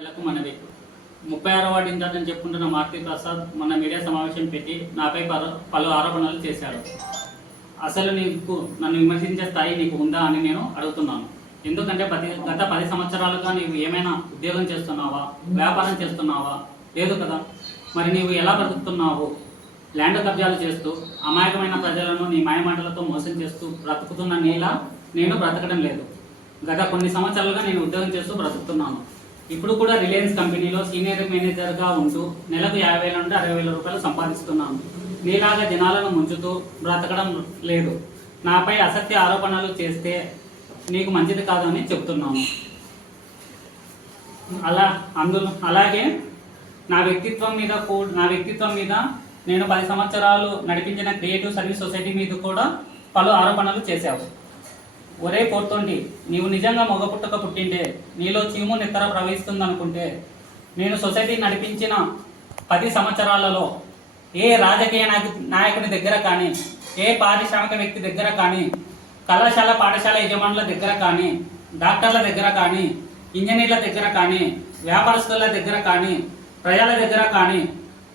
ప్రజలకు మనవి. ముప్పై ఆరో వార్డు ఇన్ఛార్జ్ అని చెప్పుకుంటున్న మార్తీ ప్రసాద్ మన మీడియా సమావేశం పెట్టి నాపై పలు పలు ఆరోపణలు చేశాడు. అసలు నీకు నన్ను విమర్శించే స్థాయి నీకు ఉందా అని నేను అడుగుతున్నాను. ఎందుకంటే పది గత పది సంవత్సరాలుగా నీవు ఏమైనా ఉద్యోగం చేస్తున్నావా? వ్యాపారం చేస్తున్నావా? లేదు కదా. మరి నీవు ఎలా బ్రతుకుతున్నావు? ల్యాండ్ కబ్జాలు చేస్తూ అమాయకమైన ప్రజలను నీ మాయమాటలతో మోసం చేస్తూ బ్రతుకుతున్న నీలా నేను బ్రతకడం లేదు. గత కొన్ని సంవత్సరాలుగా నేను ఉద్యోగం చేస్తూ బ్రతుకుతున్నాను. ఇప్పుడు కూడా రిలయన్స్ కంపెనీలో సీనియర్ మేనేజర్గా ఉంటూ నెలకు యాభై వేల నుండి అరవై వేల రూపాయలు సంపాదిస్తున్నాను. నీలాగా జనాలను ముంచుతూ బ్రతకడం లేదు. నాపై అసత్య ఆరోపణలు చేస్తే నీకు మంచిది కాదని చెప్తున్నాను. అలా అందులో అలాగే నా వ్యక్తిత్వం మీద కూ- నా వ్యక్తిత్వం మీద నేను పది సంవత్సరాలు నడిపించిన క్రియేటివ్ సర్వీస్ సొసైటీ మీద కూడా పలు ఆరోపణలు చేశావు. ఒరే పోర్తోండి నీవు నిజంగా మగ పుట్టక పుట్టింటే నీలో చీము నిత్తర ప్రవహిస్తుందనుకుంటే నేను సొసైటీ నడిపించిన పది సంవత్సరాలలో ఏ రాజకీయ నాయకు నాయకుని దగ్గర కానీ ఏ పారిశ్రామిక వ్యక్తి దగ్గర కానీ కళాశాల పాఠశాల యజమానుల దగ్గర కానీ డాక్టర్ల దగ్గర కానీ ఇంజనీర్ల దగ్గర కానీ వ్యాపారస్తుల దగ్గర కానీ ప్రజల దగ్గర కానీ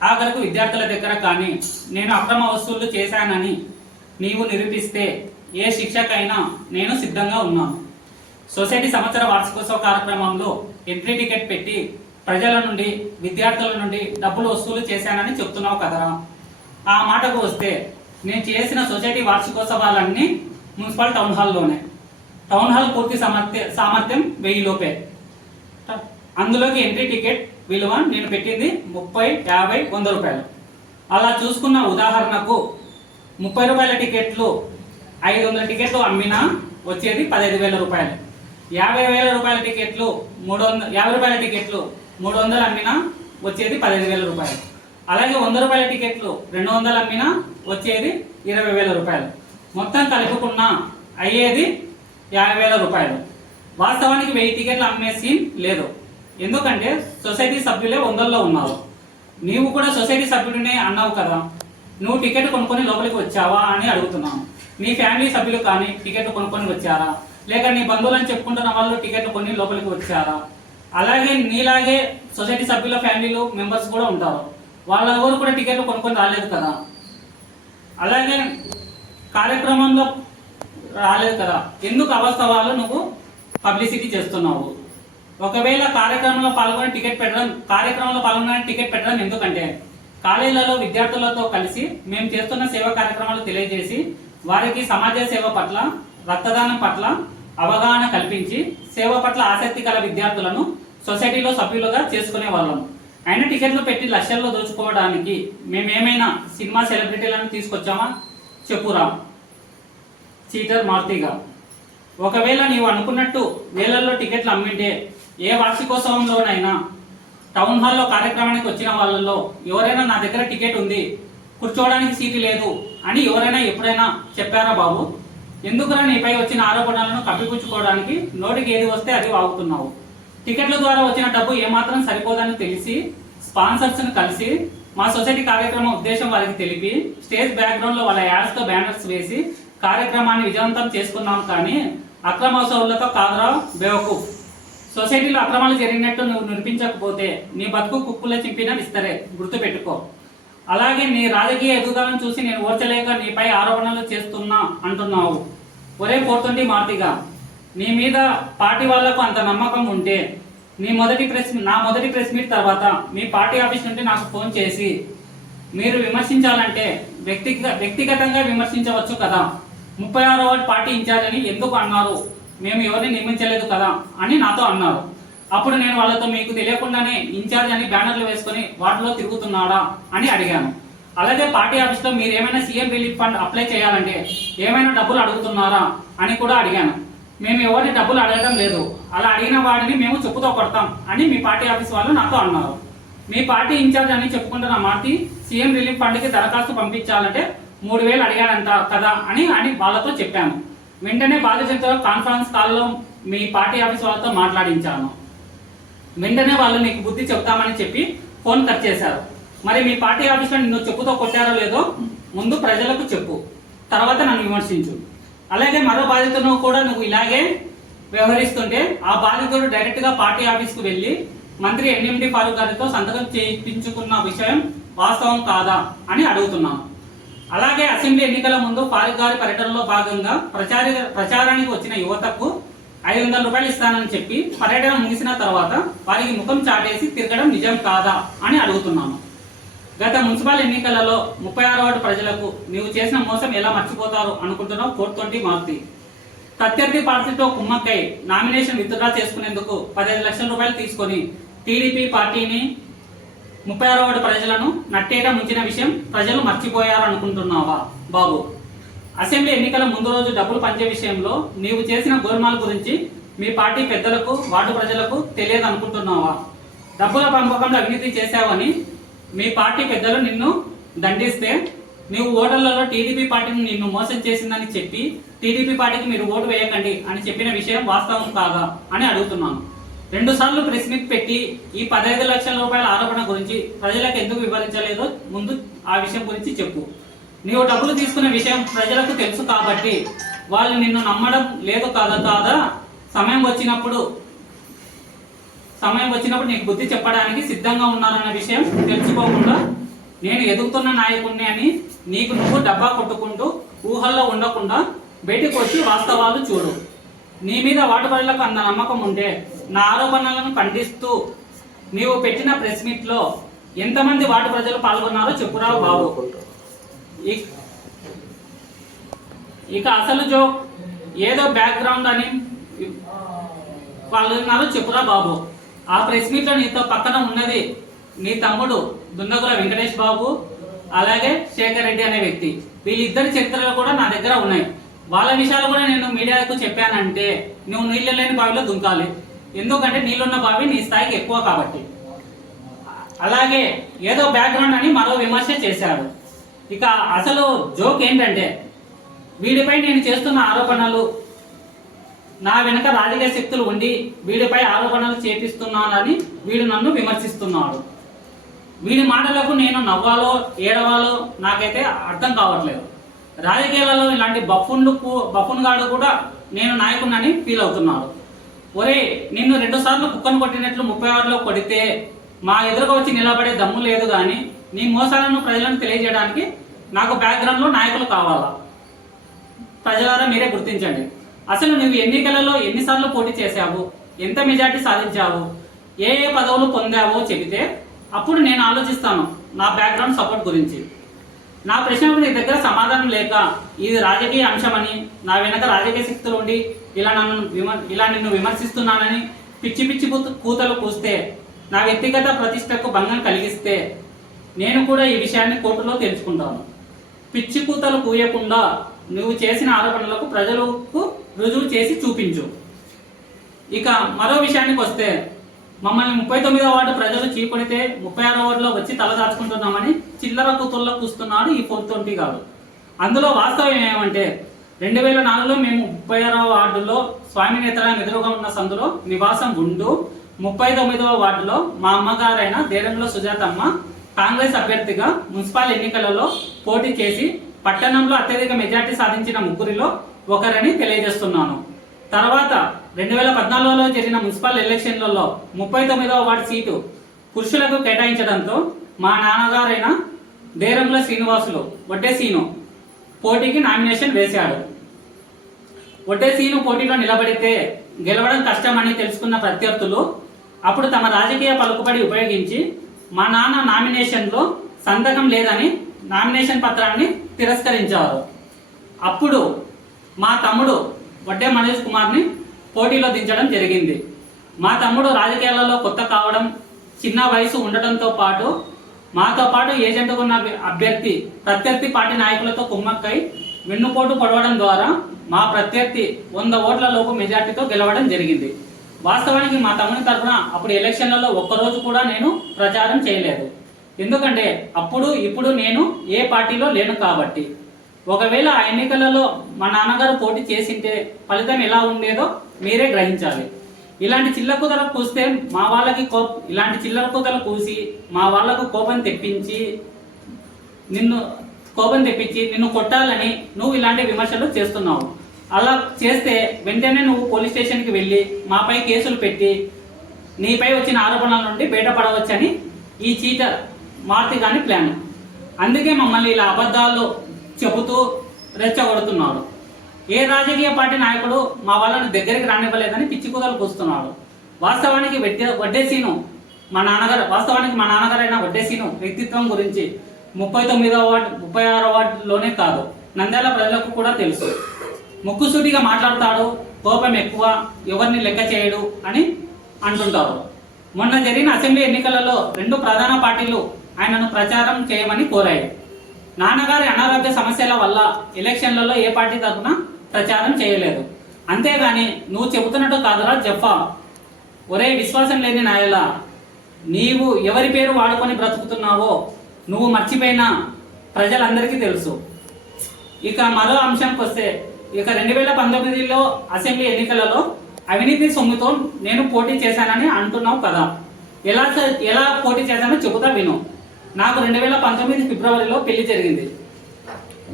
ఆఖరకు విద్యార్థుల దగ్గర కానీ నేను అక్రమ వసూళ్ళు చేశానని నీవు నిరూపిస్తే ఏ శిక్షకైనా నేను సిద్ధంగా ఉన్నాను. సొసైటీ సంవత్సర వార్షికోత్సవ కార్యక్రమంలో ఎంట్రీ టికెట్ పెట్టి ప్రజల నుండి విద్యార్థుల నుండి డబ్బులు వసూలు చేశానని చెప్తున్నావు కదరా. ఆ మాటకు వస్తే నేను చేసిన సొసైటీ వార్షికోత్సవాలన్నీ మున్సిపల్ టౌన్ హాల్లోనే. టౌన్ హాల్ పూర్తి సామర్థ్య సామర్థ్యం వెయ్యి లోపే. అందులోకి ఎంట్రీ టికెట్ విలువ నేను పెట్టింది ముప్పై యాభై వంద రూపాయలు. అలా చూసుకున్న ఉదాహరణకు ముప్పై రూపాయల టికెట్లు ఐదు వందల టికెట్లు అమ్మినా వచ్చేది పదహైదు వేల రూపాయలు. యాభై వేల రూపాయల టికెట్లు మూడు వందల యాభై రూపాయల టికెట్లు మూడు వందలు అమ్మినా వచ్చేది పదహైదు వేల రూపాయలు. అలాగే వంద రూపాయల టికెట్లు రెండు వందలు అమ్మినా వచ్చేది ఇరవై వేల రూపాయలు. మొత్తం కలుపుకున్న అయ్యేది యాభై వేల రూపాయలు. వాస్తవానికి వెయ్యి టికెట్లు అమ్మే సీన్ లేదు. ఎందుకంటే సొసైటీ సభ్యులే వందల్లో ఉన్నారు. నీవు కూడా సొసైటీ సభ్యుడినే అన్నావు కదా నువ్వు టికెట్ కొనుక్కొని లోపలికి వచ్చావా అని అడుగుతున్నాను. నీ ఫ్యామిలీ సభ్యులు కానీ టికెట్ కొనుక్కొని వచ్చారా? లేక నీ బంధువులని చెప్పుకుంటున్న వాళ్ళు టికెట్ కొన్ని లోపలికి వచ్చారా? అలాగే నీలాగే సొసైటీ సభ్యుల ఫ్యామిలీలు మెంబర్స్ కూడా ఉంటారు. వాళ్ళ ఎవరు కూడా టికెట్లు కొనుక్కొని రాలేదు కదా? అలాగే కార్యక్రమంలో రాలేదు కదా? ఎందుకు అవాస్తవాలు నువ్వు పబ్లిసిటీ చేస్తున్నావు? ఒకవేళ కార్యక్రమంలో పాల్గొని టికెట్ పెట్టడం కార్యక్రమంలో పాల్గొనడానికి టికెట్ పెట్టడం ఎందుకంటే కాలేజీలలో విద్యార్థులతో కలిసి మేము చేస్తున్న సేవా కార్యక్రమాలు తెలియజేసి వారికి సమాజ సేవ పట్ల రక్తదానం పట్ల అవగాహన కల్పించి సేవ పట్ల ఆసక్తి గల విద్యార్థులను సొసైటీలో సభ్యులుగా చేసుకునే వాళ్ళం. అయిన టికెట్లు పెట్టి లక్షల్లో దోచుకోవడానికి మేమేమైనా సినిమా సెలబ్రిటీలను తీసుకొచ్చామా? చెప్పురా చీటర్ మారుతిగా. ఒకవేళ నీవు అనుకున్నట్టు వేలల్లో టికెట్లు అమ్మింటే ఏ వార్షికోత్సవంలోనైనా టౌన్ హాల్లో కార్యక్రమానికి వచ్చిన వాళ్ళలో ఎవరైనా నా దగ్గర టికెట్ ఉంది కూర్చోవడానికి సీటు లేదు అని ఎవరైనా ఎప్పుడైనా చెప్పారా బాబు? ఎందుకురా నీపై వచ్చిన ఆరోపణలను కప్పిపుచ్చుకోవడానికి నోటికి ఏది వస్తే అది వాగుతున్నావు? టికెట్ల ద్వారా వచ్చిన డబ్బు ఏమాత్రం సరిపోదని తెలిసి స్పాన్సర్స్ని కలిసి మా సొసైటీ కార్యక్రమం ఉద్దేశం వారికి తెలిపి స్టేజ్ బ్యాక్గ్రౌండ్లో వాళ్ళ యాడ్స్తో బ్యానర్స్ వేసి కార్యక్రమాన్ని విజయవంతం చేసుకున్నాం కానీ అక్రమోత్సవాలతో కాదురా బేవకూఫ్. సొసైటీలో అక్రమాలు జరిగినట్టు నువ్వు నిరూపించకపోతే నీ బతుకు కుక్కులే చింపిన ఇస్తరే గుర్తుపెట్టుకో. అలాగే నీ రాజకీయ ఎదుగుదలను చూసి నేను ఓర్చలేక నీపై ఆరోపణలు చేస్తున్నా అంటున్నావు. ఒరే పోతుండి మార్తిగా నీ మీద పార్టీ వాళ్ళకు అంత నమ్మకం ఉంటే నీ మొదటి ప్రెస్ నా మొదటి ప్రెస్ మీట్ తర్వాత మీ పార్టీ ఆఫీస్ నుండి నాకు ఫోన్ చేసి మీరు విమర్శించాలంటే వ్యక్తిగత వ్యక్తిగతంగా విమర్శించవచ్చు కదా. ముప్పై ఆరో వార్డు పార్టీ ఇన్ఛార్జ్ అని ఎందుకు అన్నారు? మేము ఎవరిని నియమించలేదు కదా అని నాతో అన్నారు. అప్పుడు నేను వాళ్ళతో మీకు తెలియకుండానే ఇన్ఛార్జ్ అని బ్యానర్లు వేసుకొని వాటిలో తిరుగుతున్నాడా అని అడిగాను. అలాగే పార్టీ ఆఫీస్లో మీరు ఏమైనా సీఎం రిలీఫ్ ఫండ్ అప్లై చేయాలంటే ఏమైనా డబ్బులు అడుగుతున్నారా అని కూడా అడిగాను. మేము ఎవరిని డబ్బులు అడగడం లేదు. అలా అడిగిన వాడిని మేము చెప్పుతో కొడతాం అని మీ పార్టీ ఆఫీస్ వాళ్ళు నాతో అన్నారు. మీ పార్టీ ఇన్ఛార్జ్ అని చెప్పుకుంటున్న మార్తి సీఎం రిలీఫ్ ఫండ్కి దరఖాస్తు పంపించాలంటే మూడు వేలు అడిగాడంట కదా అని అని వాళ్ళతో చెప్పాను. వెంటనే బాధితులతో కాన్ఫరెన్స్ కాల్లో మీ పార్టీ ఆఫీస్ వాళ్ళతో మాట్లాడించాను. వెంటనే వాళ్ళు నీకు బుద్ధి చెప్తామని చెప్పి ఫోన్ కట్ చేశారు. మరి మీ పార్టీ ఆఫీస్లో నిన్ను చెప్పుతో కొట్టారో లేదో ముందు ప్రజలకు చెప్పు. తర్వాత నన్ను విమర్శించు. అలాగే మరో బాధితులను కూడా నువ్వు ఇలాగే వ్యవహరిస్తుంటే ఆ బాధితుడు డైరెక్ట్గా పార్టీ ఆఫీస్కు వెళ్ళి మంత్రి ఎన్ఎండి ఫారూక్ గారితో సంతకం చేయించుకున్న విషయం వాస్తవం కాదా అని అడుగుతున్నాను అలాగే అసెంబ్లీ ఎన్నికల ముందు ఫారూక్ గారి పర్యటనలో భాగంగా ప్రచార ప్రచారానికి వచ్చిన యువతకు ఐదు వందల రూపాయలు ఇస్తానని చెప్పి పర్యటన ముగిసిన తర్వాత వారికి ముఖం చాటేసి తిరగడం నిజం కాదా అని అడుగుతున్నాను. గత మున్సిపల్ ఎన్నికలలో ముప్పై ఆరు వార్డు ప్రజలకు నీవు చేసిన మోసం ఎలా మర్చిపోతారు అనుకుంటున్నావు? Four twenty Maruti. ప్రత్యర్థి పార్టీతో కుమ్మక్కై నామినేషన్ విత్డ్రా చేసుకునేందుకు పదిహేను లక్షల రూపాయలు తీసుకొని టీడీపీ పార్టీని ముప్పై ఆరో వార్డు ప్రజలను నట్టేట ముంచిన విషయం ప్రజలు మర్చిపోయారు అనుకుంటున్నావా బాబు? అసెంబ్లీ ఎన్నికల ముందు రోజు డబ్బులు పంచే విషయంలో నీవు చేసిన గోర్మాల గురించి మీ పార్టీ పెద్దలకు వార్డు ప్రజలకు తెలియదు అనుకుంటున్నావా డబ్బుల పంపకంలో అవినీతి చేశావని మీ పార్టీ పెద్దలు నిన్ను దండిస్తే నీవు ఓటర్లలో టీడీపీ పార్టీని నిన్ను మోసం చేసిందని చెప్పి టీడీపీ పార్టీకి మీరు ఓటు వేయకండి అని చెప్పిన విషయం వాస్తవం కాదా అని అడుగుతున్నాను. రెండు సార్లు ప్రెస్ మీట్ పెట్టి ఈ పదహైదు లక్షల రూపాయల ఆరోపణ గురించి ప్రజలకు ఎందుకు వివరించలేదో ముందు ఆ విషయం గురించి చెప్పు. నీవు డబ్బులు తీసుకునే విషయం ప్రజలకు తెలుసు కాబట్టి వాళ్ళు నిన్ను నమ్మడం లేదు కాదా కాదా సమయం వచ్చినప్పుడు సమయం వచ్చినప్పుడు నీకు బుద్ధి చెప్పడానికి సిద్ధంగా ఉన్నారన్న విషయం తెలుసుకోకుండా నేను ఎదుగుతున్న నాయకుడిని అని నీకు నువ్వు డబ్బా కొట్టుకుంటూ ఊహల్లో ఉండకుండా బయటకు వచ్చి వాస్తవాలు చూడు. నీ మీద వాటి ప్రజలకు అంత నమ్మకం ఉంటే నా ఆరోపణలను ఖండిస్తూ నీవు పెట్టిన ప్రెస్ మీట్లో ఎంతమంది వాటి ప్రజలు పాల్గొన్నారో చెప్పురా బాబు. ఇక అసలు జో ఏదో బ్యాక్గ్రౌండ్ అని వాళ్ళు పాల్గొన్నారో చెప్పురా బాబు. ఆ ప్రెస్ మీట్లో నీతో పక్కన ఉన్నది నీ తమ్ముడు దున్నగుల వెంకటేష్ బాబు అలాగే శేఖర్ రెడ్డి అనే వ్యక్తి. వీళ్ళిద్దరి చరిత్రలు కూడా నా దగ్గర ఉన్నాయి. వాళ్ళ విషయాలు కూడా నేను మీడియాకు చెప్పానంటే నువ్వు నీళ్ళు లేని బావిలో దుంకాలి. ఎందుకంటే నీళ్ళున్న బావి నీ స్థాయికి ఎక్కువ కాబట్టి. అలాగే ఏదో బ్యాక్గ్రౌండ్ అని మరో విమర్శ చేశాడు. ఇక అసలు జోక్ ఏంటంటే వీడిపై నేను చేస్తున్న ఆరోపణలు నా వెనుక రాజకీయ శక్తులు ఉండి వీడిపై ఆరోపణలు చేపిస్తున్నానని వీడు నన్ను విమర్శిస్తున్నాడు. వీడి మాటలకు నేను నవ్వాలో ఏడవాలో నాకైతే అర్థం కావట్లేదు. రాజకీయాలలో ఇలాంటి బఫున్లు బఫున్గాడు కూడా నేను నాయకుడినని ఫీల్ అవుతున్నాడు. ఒరే నిన్ను రెండు సార్లు కుక్కను కొట్టినట్లు ముప్పై ఆరులో కొడితే మా ఎదురుగా వచ్చి నిలబడే దమ్ము లేదు కానీ నీ మోసాలను ప్రజలను తెలియజేయడానికి నాకు బ్యాక్గ్రౌండ్లో నాయకులు కావాలా? ప్రజలారా మీరే గుర్తించండి. అసలు నువ్వు ఎన్నికలలో ఎన్నిసార్లు పోటీ చేశావు? ఎంత మెజార్టీ సాధించావు? ఏ ఏ పదవులు పొందావో చెబితే అప్పుడు నేను ఆలోచిస్తాను నా బ్యాక్గ్రౌండ్ సపోర్ట్ గురించి. నా ప్రశ్నకు నీ దగ్గర సమాధానం లేక ఇది రాజకీయ అంశమని నా వెనక రాజకీయ శక్తులు ఉండి ఇలా నన్ను విమ ఇలా నిన్ను విమర్శిస్తున్నానని పిచ్చి పిచ్చి కూతలు కూస్తే నా వ్యక్తిగత ప్రతిష్టకు భంగం కలిగిస్తే నేను కూడా ఈ విషయాన్ని కోర్టులో తెలుసుకుంటాను. పిచ్చి కూతలు కూయకుండా నువ్వు చేసిన ఆరోపణలకు ప్రజలకు రుజువు చేసి చూపించు. ఇక మరో విషయానికి వస్తే మమ్మల్ని ముప్పై తొమ్మిదో వార్డు ప్రజలు చీకొడితే ముప్పై ఆరో వార్డులో వచ్చి తలదాచుకుంటున్నామని చిల్లర కూతుల్లో కూస్తున్నాడు ఈ ఫోర్ ట్వంటీ గారు అందులో వాస్తవం ఏమంటే రెండు వేల నాలుగులో మేము ముప్పై ఆరో వార్డులో స్వామి నేత్రాలయం ఎదురుగా ఉన్న సందులో నివాసం ఉంటూ ముప్పై తొమ్మిదవ వార్డులో మా అమ్మగారైన దేరంలో సుజాతమ్మ కాంగ్రెస్ అభ్యర్థిగా మున్సిపల్ ఎన్నికలలో పోటీ చేసి పట్టణంలో అత్యధిక మెజార్టీ సాధించిన ముగ్గురిలో ఒకరని తెలియజేస్తున్నాను. తర్వాత రెండు వేల పద్నాలుగులో జరిగిన మున్సిపల్ ఎలక్షన్లలో ముప్పై తొమ్మిదవ వార్డు సీటు పురుషులకు కేటాయించడంతో మా నాన్నగారైన దేరంల శ్రీనివాసులు వడ్డే సీను పోటీకి నామినేషన్ వేశాడు. ఒడ్డే సీను పోటీలో నిలబడితే గెలవడం కష్టమని తెలుసుకున్న ప్రత్యర్థులు అప్పుడు తమ రాజకీయ పలుకుబడి ఉపయోగించి మా నాన్న నామినేషన్లో సంతకం లేదని నామినేషన్ పత్రాన్ని తిరస్కరించారు. అప్పుడు మా తమ్ముడు వడ్డే మనోజ్ కుమార్ని పోటీలో దించడం జరిగింది. మా తమ్ముడు రాజకీయాలలో కొత్త కావడం చిన్న వయసు ఉండటంతో పాటు మాతో పాటు ఏజెంట్గా ఉన్న అభ్యర్థి ప్రత్యర్థి పార్టీ నాయకులతో కుమ్మక్కై వెన్నుపోటు పడవడం ద్వారా మా ప్రత్యర్థి వంద ఓట్ల లోపు మెజార్టీతో గెలవడం జరిగింది. వాస్తవానికి మా తమ్ముని తరఫున అప్పుడు ఎలక్షన్లలో ఒక్కరోజు కూడా నేను ప్రచారం చేయలేదు. ఎందుకంటే అప్పుడు ఇప్పుడు నేను ఏ పార్టీలో లేను కాబట్టి. ఒకవేళ ఆ ఎన్నికలలో మా నాన్నగారు పోటీ చేసింటే ఫలితం ఎలా ఉండేదో మీరే గ్రహించాలి. ఇలాంటి చిల్లర కూతలు కూస్తే మా వాళ్ళకి కో ఇలాంటి చిల్లర కూతలు కూసి మా వాళ్ళకు కోపం తెప్పించి నిన్ను కోపం తెప్పించి నిన్ను కొట్టాలని నువ్వు ఇలాంటి విమర్శలు చేస్తున్నావు. అలా చేస్తే వెంటనే నువ్వు పోలీస్ స్టేషన్కి వెళ్ళి మాపై కేసులు పెట్టి నీపై వచ్చిన ఆరోపణల నుండి బయటపడవచ్చని ఈ చీటర్ మార్తి గాని ప్లాన్. అందుకే మమ్మల్ని ఇలా అబద్ధాలు చెబుతూ రెచ్చగొడుతున్నారు. ఏ రాజకీయ పార్టీ నాయకుడు మా వాళ్ళని దగ్గరికి రానివ్వలేదని పిచ్చి కుదలు కూస్తున్నాడు. వాస్తవానికి వడ్డే వడ్డేసీను మా నాన్నగారు వాస్తవానికి మా నాన్నగారైన వడ్డేసీను వ్యక్తిత్వం గురించి ముప్పై తొమ్మిదో వార్డు ముప్పై ఆరో వార్డులోనే కాదు. నంద్యాల ప్రజలకు కూడా తెలుసు. ముక్కుసూటిగా మాట్లాడతాడు కోపం ఎక్కువ ఎవరిని లెక్క చేయడు అని అంటుంటారు. మొన్న జరిగిన అసెంబ్లీ ఎన్నికలలో రెండు ప్రధాన పార్టీలు ఆయనను ప్రచారం చేయమని కోరాయి. నాన్నగారి అనారోగ్య సమస్యల వల్ల ఎలక్షన్లలో ఏ పార్టీ తరఫున ప్రచారం చేయలేదు. అంతేగాని నువ్వు చెబుతున్నట్టు కాదురా జఫా. ఒరే విశ్వాసం లేని నాయలా. నీవు ఎవరి పేరు వాడుకొని బ్రతుకుతున్నావో నువ్వు మర్చిపోయినా ప్రజలందరికీ తెలుసు. ఇక మరో అంశంకి వస్తే ఇక రెండు వేల పంతొమ్మిదిలో అసెంబ్లీ ఎన్నికలలో అవినీతి సొమ్ముతో నేను పోటీ చేశానని అంటున్నావు కదా. ఎలా ఎలా పోటీ చేశానో చెబుతా విను. నాకు రెండు వేల పంతొమ్మిది ఫిబ్రవరిలో పెళ్ళి జరిగింది.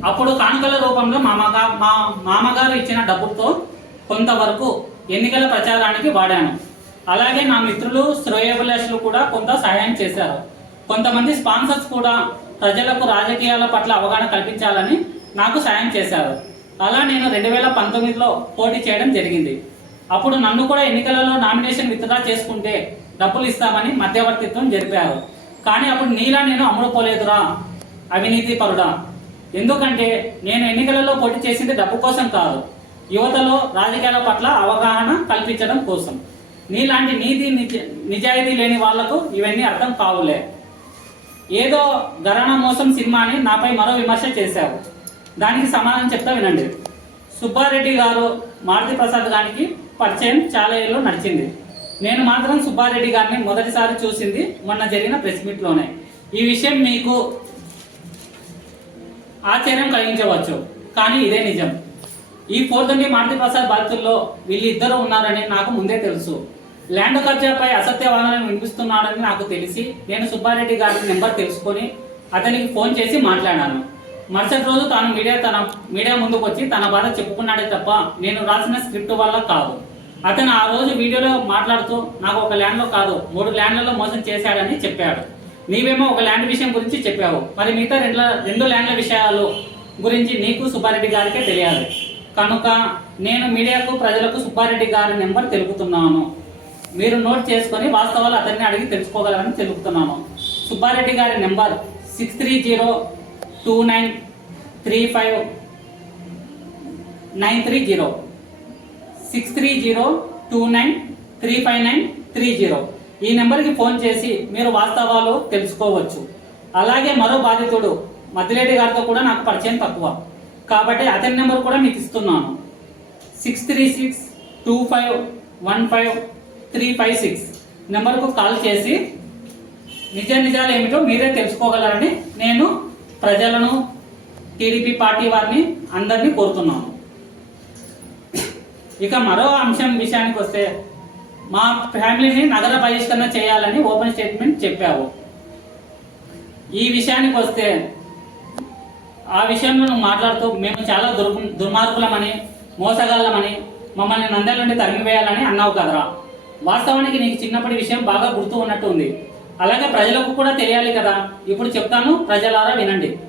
అప్పుడు కానుకల రూపంలో మామగా మా మామగారు ఇచ్చిన డబ్బుతో కొంతవరకు ఎన్నికల ప్రచారానికి వాడాను. అలాగే నా మిత్రులు శ్రేయభిలాషులు కూడా కొంత సహాయం చేశారు. కొంతమంది స్పాన్సర్స్ కూడా ప్రజలకు రాజకీయాల పట్ల అవగాహన కల్పించాలని నాకు సాయం చేశారు. అలా నేను రెండు వేల పంతొమ్మిదిలో పోటీ చేయడం జరిగింది. అప్పుడు నన్ను కూడా ఎన్నికలలో నామినేషన్ విత్డ్రా చేసుకుంటే డబ్బులు ఇస్తామని మధ్యవర్తిత్వం జరిపారు. కానీ అప్పుడు నీలా నేను అమ్ముడుపోలేదురా అవినీతి పరుడా. ఎందుకంటే నేను ఎన్నికలలో పోటీ చేసింది డబ్బు కోసం కాదు యువతలో రాజకీయాల పట్ల అవగాహన కల్పించడం కోసం. నీలాంటి నీతి నిజ నిజాయితీ లేని వాళ్ళకు ఇవన్నీ అర్థం కావులే. ఏదో గరణ మోసం సినిమాని నాపై మరో విమర్శ చేశావు దానికి సమాధానం చెప్తా వినండి. సుబ్బారెడ్డి గారు మారుతి ప్రసాద్ గారికి పరిచయం చాలా ఏళ్ళు నడిచింది. నేను మాత్రం సుబ్బారెడ్డి గారిని మొదటిసారి చూసింది మొన్న జరిగిన ప్రెస్ మీట్లోనే ఈ విషయం మీకు ఆశ్చర్యం కలిగించవచ్చు కానీ ఇదే నిజం. ఈ ఫోర్త్ మారుతి ప్రసాద్ బాధితుల్లో వీళ్ళిద్దరూ ఉన్నారని నాకు ముందే తెలుసు. ల్యాండ్ కబ్జాపై అసత్య వాదనలు వినిపిస్తున్నాడని నాకు తెలిసి నేను సుబ్బారెడ్డి గారి నెంబర్ తెలుసుకొని అతనికి ఫోన్ చేసి మాట్లాడాను. మరుసటి రోజు తాను మీడియా తన మీడియా ముందుకు వచ్చి తన బాధ చెప్పుకున్నాడే తప్ప నేను రాసిన స్క్రిప్ట్ వల్ల కాదు. అతను ఆ రోజు వీడియోలో మాట్లాడుతూ నాకు ఒక ల్యాండ్లో కాదు మూడు ల్యాండ్లలో మోసం చేశాడని చెప్పాడు. నీవేమో ఒక ల్యాండ్ విషయం గురించి చెప్పావు. మరి మిగతా రెండు రెండు ల్యాండ్ల విషయాలు గురించి నీకు సుబ్బారెడ్డి గారికే తెలియాలి. కనుక నేను మీడియాకు ప్రజలకు సుబ్బారెడ్డి గారి నెంబర్ తెలుపుతున్నాను. మీరు నోట్ చేసుకొని వాస్తవాలు అతన్ని అడిగి తెలుసుకోగలరని తెలుపుతున్నాను. సుబ్బారెడ్డి గారి number six three zero two nine three five nine three zero six three zero two nine three five nine three zero ఈ నెంబర్కి ఫోన్ చేసి మీరు వాస్తవాలు తెలుసుకోవచ్చు. అలాగే మరో బాధితుడు మద్దిరెడ్డి గారితో కూడా నాకు పరిచయం తక్కువ. కాబట్టి అతని నెంబర్ కూడా మీకు ఇస్తున్నాను. Six three six two five one five three five six నెంబర్కు కాల్ చేసి నిజ నిజాలు ఏమిటో మీరే తెలుసుకోగలరని నేను ప్రజలను టీడీపీ పార్టీ వారిని అందరినీ కోరుతున్నాము. ఇక మరో అంశం విషయానికి వస్తే మా ఫ్యామిలీని నగర బహిష్కరణ చేయాలని ఓపెన్ స్టేట్మెంట్ చెప్పావు. ఈ విషయానికి వస్తే ఆ విషయంలో నువ్వు మాట్లాడుతూ మేము చాలా దుర్ దుర్మార్గులమని మోసగాళ్ళమని మమ్మల్ని నందల నుండి తరిమివేయాలని అన్నావు కదరా. వాస్తవానికి నీకు చిన్నప్పటి విషయం బాగా గుర్తు ఉన్నట్టు ఉంది. అలాగే ప్రజలకు కూడా తెలియాలి కదా. ఇప్పుడు చెప్తాను ప్రజలారా వినండి.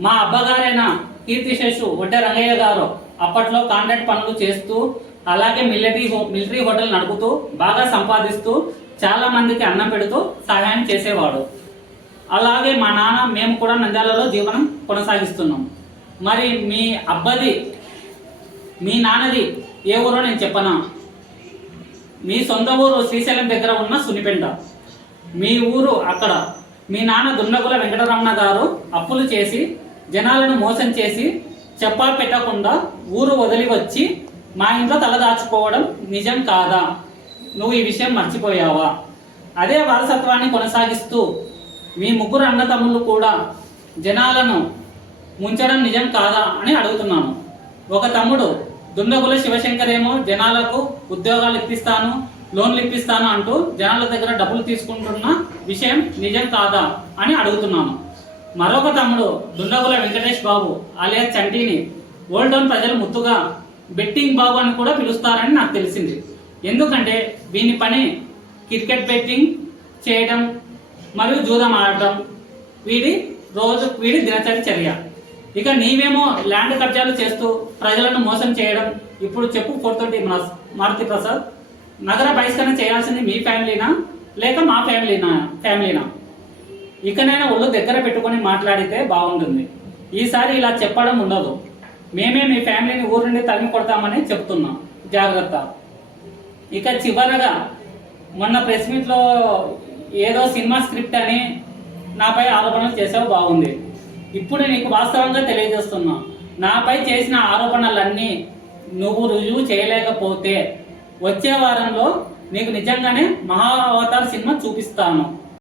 మా అబ్బగారైన కీర్తిశేషు ఒడ్డ రంగయ్య గారు అప్పట్లో కాంట్రాక్ట్ పనులు చేస్తూ అలాగే మిలిటరీ హో- మిలిటరీ హోటల్ నడుపుతూ బాగా సంపాదిస్తూ చాలా మందికి అన్నం పెడుతూ సహాయం చేసేవాడు. అలాగే మా నాన్న మేము కూడా నంద్యాలలో జీవనం కొనసాగిస్తున్నాం. మరి మీ అబ్బది మీ నాన్నది ఏ ఊరో నేను చెప్పనా? మీ సొంత ఊరు శ్రీశైలం దగ్గర ఉన్న సునిపెండ మీ ఊరు అక్కడ మీ నాన్న దుండగుల వెంకటరమణ గారు అప్పులు చేసి జనాలను మోసం చేసి చెప్పా పెట్టకుండా ఊరు వదిలి వచ్చి మా ఇంట్లో తలదాచుకోవడం నిజం కాదా? నువ్వు ఈ విషయం మర్చిపోయావా? అదే వారసత్వాన్ని కొనసాగిస్తూ మీ ముగ్గురు అన్నతమ్ములు కూడా జనాలను ముంచడం నిజం కాదా అని అడుగుతున్నాను. ఒక తమ్ముడు దుండగుల శివశంకరేమో జనాలకు ఉద్యోగాలు ఇప్పిస్తాను లోన్లు ఇప్పిస్తాను అంటూ జనాల దగ్గర డబ్బులు తీసుకుంటున్న విషయం నిజం కాదా అని అడుగుతున్నాను మరొక తమ్ముడు దుండగుల వెంకటేష్ బాబు అలియా చంటిని ఓల్డ్ టౌన్ ప్రజలు ముత్తుగా బెట్టింగ్ బాబు అని కూడా పిలుస్తారని నాకు తెలిసింది. ఎందుకంటే వీని పని క్రికెట్ బెట్టింగ్ చేయడం మరియు జూదం ఆడటం వీడి రోజు వీడి దినచర్య చర్య. ఇక నీవేమో ల్యాండ్ కబ్జాలు చేస్తూ ప్రజలను మోసం చేయడం ఇప్పుడు చెప్పు ఫోర్తోటి మారుతి ప్రసాద్. నగర బహిష్కరణ చేయాల్సింది మీ ఫ్యామిలీనా? లేక మా ఫ్యామిలీనా? ఫ్యామిలీనా? ఇకనైనా ఒళ్ళు దగ్గర పెట్టుకొని మాట్లాడితే బాగుంటుంది. ఈసారి ఇలా చెప్పడం ఉండదు. మేమే మీ ఫ్యామిలీని ఊరు నుండి తరిమి కొడతామని చెప్తున్నాం. జాగ్రత్త. ఇక చివరగా మొన్న ప్రెస్ మీట్లో ఏదో సినిమా స్క్రిప్ట్ అని నాపై ఆరోపణలు చేసావు బాగుంది. ఇప్పుడు నీకు వాస్తవంగా తెలియజేస్తున్నా. నాపై చేసిన ఆరోపణలన్నీ నువ్వు రుజువు చేయలేకపోతే వచ్చే వారంలో నీకు నిజంగానే మహా అవతార్ సినిమా చూపిస్తాను.